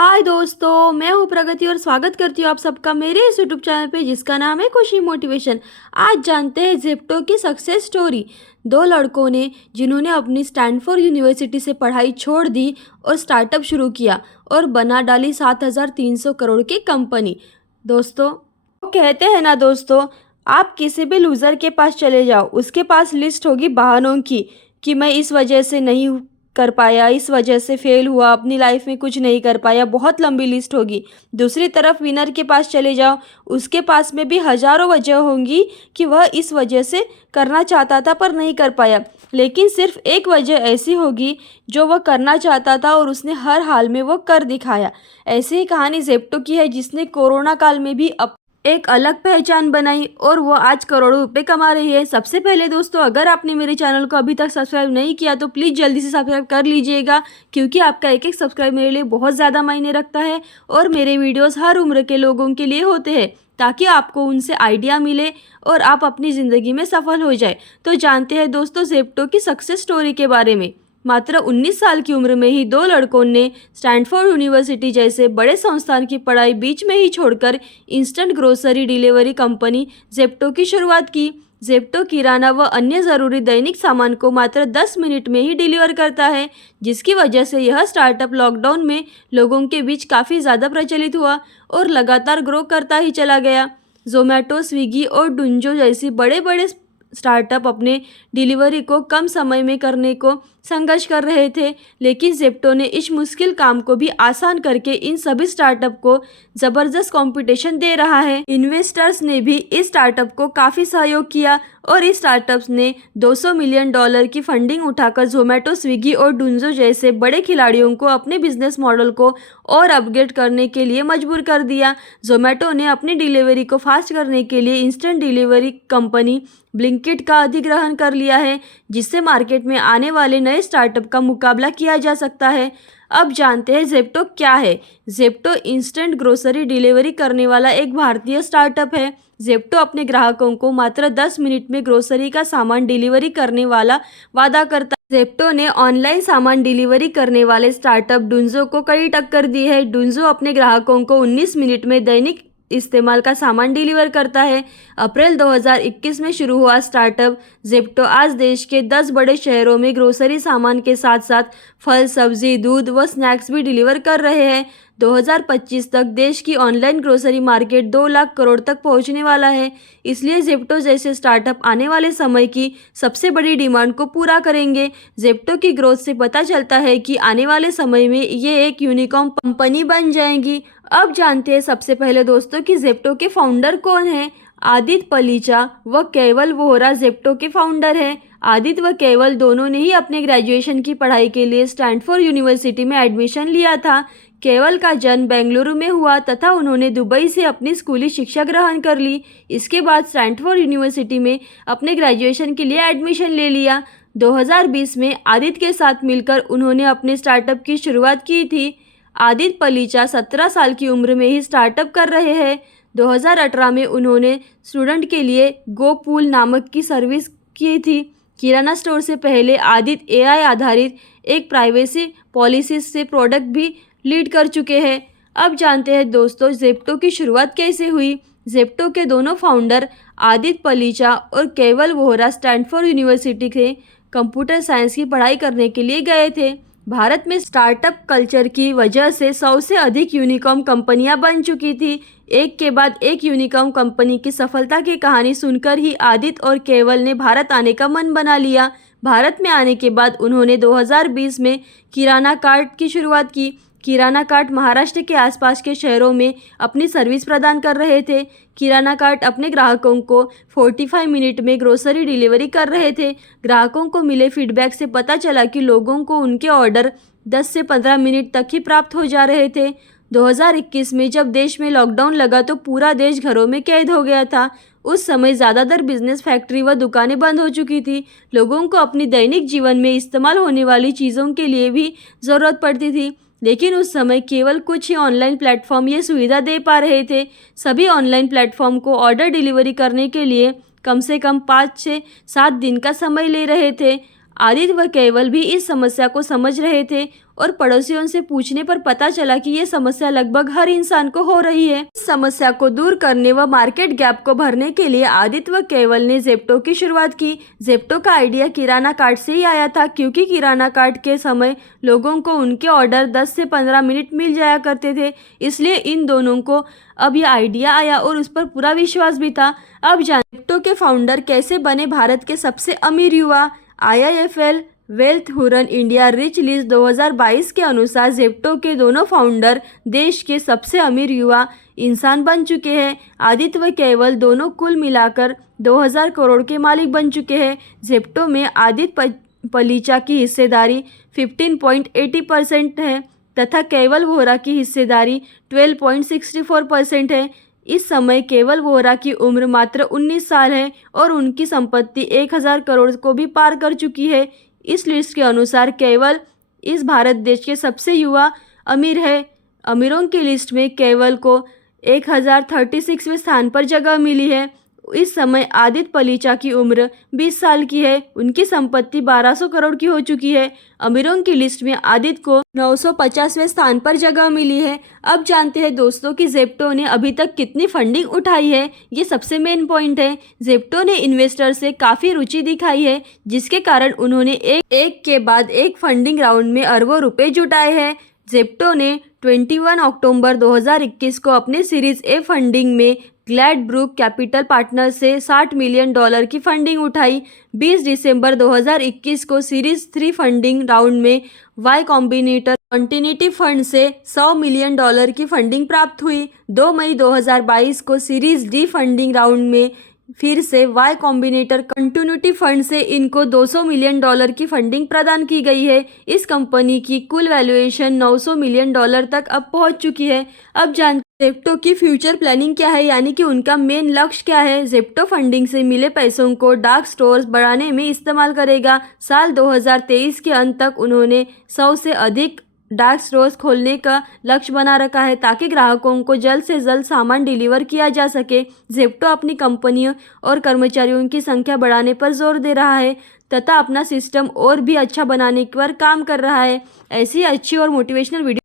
हाय दोस्तों, मैं हूँ प्रगति और स्वागत करती हूँ आप सबका मेरे इस यूट्यूब चैनल पे जिसका नाम है खुशी मोटिवेशन। आज जानते हैं ज़ेप्टो की सक्सेस स्टोरी। दो लड़कों ने जिन्होंने अपनी स्टैनफोर्ड यूनिवर्सिटी से पढ़ाई छोड़ दी और स्टार्टअप शुरू किया और बना डाली 7,300 करोड़ की कंपनी। दोस्तों, वो कहते हैं ना दोस्तों, आप किसी भी लूज़र के पास चले जाओ, उसके पास लिस्ट होगी बहानों की कि मैं इस वजह से नहीं कर पाया, इस वजह से फेल हुआ, अपनी लाइफ में कुछ नहीं कर पाया, बहुत लंबी लिस्ट होगी। दूसरी तरफ विनर के पास चले जाओ, उसके पास में भी हज़ारों वजह होंगी कि वह इस वजह से करना चाहता था पर नहीं कर पाया, लेकिन सिर्फ एक वजह ऐसी होगी जो वह करना चाहता था और उसने हर हाल में वो कर दिखाया। ऐसी ही कहानी ज़ेप्टो की है जिसने कोरोना काल में भी एक अलग पहचान बनाई और वो आज करोड़ों रुपए कमा रही है। सबसे पहले दोस्तों, अगर आपने मेरे चैनल को अभी तक सब्सक्राइब नहीं किया तो प्लीज़ जल्दी से सब्सक्राइब कर लीजिएगा, क्योंकि आपका एक एक सब्सक्राइब मेरे लिए बहुत ज़्यादा मायने रखता है और मेरे वीडियोस हर उम्र के लोगों के लिए होते हैं ताकि आपको उनसे आइडिया मिले और आप अपनी ज़िंदगी में सफल हो जाए। तो जानते हैं दोस्तों ज़ेप्टो की सक्सेस स्टोरी के बारे में। मात्र 19 साल की उम्र में ही दो लड़कों ने स्टैनफोर्ड यूनिवर्सिटी जैसे बड़े संस्थान की पढ़ाई बीच में ही छोड़कर instant grocery delivery company Zepto की शुरुआत की। ज़ेप्टो किराना व अन्य ज़रूरी दैनिक सामान को मात्र 10 मिनट में ही डिलीवर करता है, जिसकी वजह से यह स्टार्टअप लॉकडाउन में लोगों के बीच काफ़ी ज़्यादा प्रचलित हुआ और लगातार ग्रो करता ही चला गया। ज़ोमैटो, स्विगी और डुंजो जैसी बड़े बड़े स्टार्टअप अपने डिलीवरी को कम समय में करने को संघर्ष कर रहे थे, लेकिन ज़ेप्टो ने इस मुश्किल काम को भी आसान करके इन सभी स्टार्टअप को ज़बरदस्त कंपटीशन दे रहा है। इन्वेस्टर्स ने भी इस स्टार्टअप को काफ़ी सहयोग किया और इस स्टार्टअप्स ने $200 मिलियन की फंडिंग उठाकर ज़ोमैटो, स्विगी और डुंजो जैसे बड़े खिलाड़ियों को अपने बिजनेस मॉडल को और अपग्रेड करने के लिए मजबूर कर दिया। ज़ोमैटो ने अपनी डिलीवरी को फास्ट करने के लिए इंस्टेंट डिलीवरी कंपनी ब्लिंकिट का अधिग्रहण कर लिया है, जिससे मार्केट में आने वाले नए स्टार्टअप का मुकाबला किया जा सकता है। अब जानते हैं ज़ेप्टो क्या है। ज़ेप्टो इंस्टेंट ग्रोसरी डिलीवरी करने वाला एक भारतीय स्टार्टअप है। ज़ेप्टो अपने ग्राहकों को मात्र 10 मिनट में ग्रोसरी का सामान डिलीवरी करने वाला वादा करता है। ज़ेप्टो ने ऑनलाइन सामान डिलीवरी करने वाले स्टार्टअप डुंजो को कड़ी टक्कर दी है। डुंजो अपने ग्राहकों को 19 मिनट में दैनिक इस्तेमाल का सामान डिलीवर करता है। अप्रैल 2021 में शुरू हुआ स्टार्टअप ज़ेप्टो आज देश के 10 बड़े शहरों में ग्रोसरी सामान के साथ साथ फल, सब्जी, दूध व स्नैक्स भी डिलीवर कर रहे हैं। 2025 तक देश की online grocery market 2 lakh crore तक पहुंचने वाला है। इसलिए ज़ेप्टो जैसे स्टार्टअप आने वाले समय की सबसे बड़ी डिमांड को पूरा करेंगे। ज़ेप्टो की ग्रोथ से पता चलता है कि आने वाले समय में ये एक यूनिकॉर्न कंपनी बन जाएगी। अब जानते हैं सबसे पहले दोस्तों कि ज़ेप्टो के फाउंडर कौन हैं। आदित्य पलीचा व केवल वोहरा ज़ेप्टो के फाउंडर हैं। आदित्य व केवल दोनों ने ही अपने ग्रेजुएशन की पढ़ाई के लिए स्टैनफोर्ड यूनिवर्सिटी में एडमिशन लिया था। केवल का जन्म बेंगलुरु में हुआ तथा उन्होंने दुबई से अपनी स्कूली शिक्षा ग्रहण कर ली। इसके बाद स्टैनफोर्ड यूनिवर्सिटी में अपने ग्रेजुएशन के लिए एडमिशन ले लिया। 2020 में आदित्य के साथ मिलकर उन्होंने अपने स्टार्टअप की शुरुआत की थी। आदित्य पलीचा 17 साल की उम्र में ही स्टार्टअप कर रहे हैं। 2018 में उन्होंने स्टूडेंट के लिए गोपूल नामक की सर्विस की थी। किराना स्टोर से पहले आदित्य एआई आधारित एक प्राइवेसी पॉलिसी से प्रोडक्ट भी लीड कर चुके हैं। अब जानते हैं दोस्तों ज़ेप्टो की शुरुआत कैसे हुई। ज़ेप्टो के दोनों फाउंडर आदित्य पलीचा और केवल वोहरा स्टैनफोर्ड यूनिवर्सिटी से कंप्यूटर साइंस की पढ़ाई करने के लिए गए थे। भारत में स्टार्टअप कल्चर की वजह से 100 से अधिक यूनिकॉर्न कंपनियां बन चुकी थी। एक के बाद एक यूनिकॉर्न कंपनी की सफलता की कहानी सुनकर ही आदित्य और केवल ने भारत आने का मन बना लिया। भारत में आने के बाद उन्होंने 2020 में किराना कार्ट की शुरुआत की। किराना कार्ट महाराष्ट्र के आसपास के शहरों में अपनी सर्विस प्रदान कर रहे थे। किराना कार्ट अपने ग्राहकों को 45 मिनट में ग्रोसरी डिलीवरी कर रहे थे। ग्राहकों को मिले फीडबैक से पता चला कि लोगों को उनके ऑर्डर 10 से 15 मिनट तक ही प्राप्त हो जा रहे थे। 2021 में जब देश में लॉकडाउन लगा तो पूरा देश घरों में कैद हो गया था। उस समय ज़्यादातर बिजनेस, फैक्ट्री व दुकानें बंद हो चुकी थी। लोगों को अपनी दैनिक जीवन में इस्तेमाल होने वाली चीज़ों के लिए भी ज़रूरत पड़ती थी, लेकिन उस समय केवल कुछ ही ऑनलाइन प्लेटफॉर्म ये सुविधा दे पा रहे थे। सभी ऑनलाइन प्लेटफॉर्म को ऑर्डर डिलीवरी करने के लिए कम से कम 5 से 7 दिन का समय ले रहे थे। आदित्य व केवल भी इस समस्या को समझ रहे थे और पड़ोसियों से पूछने पर पता चला कि ये समस्या लगभग हर इंसान को हो रही है। इस समस्या को दूर करने व मार्केट गैप को भरने के लिए आदित्य व केवल ने जेप्टो की शुरुआत की। जेप्टो का आइडिया किराना कार्ट से ही आया था, क्योंकि किराना कार्ट के समय लोगों को उनके ऑर्डर 10 से 15 मिनट मिल जाया करते थे, इसलिए इन दोनों को अब यह आइडिया आया और उस पर पूरा विश्वास भी था। अब जेप्टो के फाउंडर कैसे बने भारत के सबसे अमीर युवा। IIFL wealth Huron India rich list 2022 के अनुसार जेप्टो के दोनों फाउंडर देश के सबसे अमीर युवा इंसान बन चुके हैं। आदित्य व केवल दोनों कुल मिलाकर 2000 करोड़ के मालिक बन चुके हैं। जेप्टो में आदित्य पलीचा की हिस्सेदारी 15.80% है तथा केवल वोहरा की हिस्सेदारी 12.64% है। इस समय केवल वोहरा की उम्र मात्र 19 साल है और उनकी संपत्ति 1000 करोड़ को भी पार कर चुकी है। इस लिस्ट के अनुसार केवल इस भारत देश के सबसे युवा अमीर है। अमीरों की लिस्ट में केवल को 1036वें स्थान पर जगह मिली है। इस समय आदित्य पलीचा की उम्र 20 साल की है। उनकी संपत्ति 1200 करोड़ की हो चुकी है। अमीरों की लिस्ट में आदित्य को 950वें स्थान पर जगह मिली है। अब जानते हैं दोस्तों कि जेप्टो ने अभी तक कितनी फंडिंग उठाई है। ये सबसे मेन पॉइंट है। जेप्टो ने इन्वेस्टर से काफ़ी रुचि दिखाई है, जिसके कारण उन्होंने एक के बाद एक फंडिंग राउंड में अरबों रुपए जुटाए हैं। जेप्टो ने 21 अक्टूबर 2021 को अपने सीरीज ए फंडिंग में ग्लैडब्रुक कैपिटल पार्टनर से $60 मिलियन की फंडिंग उठाई। 20 दिसंबर 2021 को सीरीज 3 फंडिंग राउंड में वाई कॉम्बिनेटर कंटिन्यूटी फंड से $100 मिलियन की फंडिंग प्राप्त हुई। 2 मई 2022 को सीरीज डी फंडिंग राउंड में फिर से वाई कॉम्बिनेटर कंटिन्यूटी फंड से इनको $200 मिलियन की फंडिंग प्रदान की गई है। इस कंपनी की कुल वैल्यूएशन $900 मिलियन तक अब पहुंच चुकी है। अब जानते जेप्टो की फ्यूचर प्लानिंग क्या है, यानी कि उनका मेन लक्ष्य क्या है। जेप्टो फंडिंग से मिले पैसों को डार्क स्टोर्स बढ़ाने में इस्तेमाल करेगा। साल 2023 के अंत तक उन्होंने 100 से अधिक डार्क स्टोर्स खोलने का लक्ष्य बना रखा है, ताकि ग्राहकों को जल्द से जल्द सामान डिलीवर किया जा सके। जेप्टो अपनी कंपनियों और कर्मचारियों की संख्या बढ़ाने पर जोर दे रहा है तथा अपना सिस्टम और भी अच्छा बनाने पर काम कर रहा है। ऐसी अच्छी और मोटिवेशनल वीडियो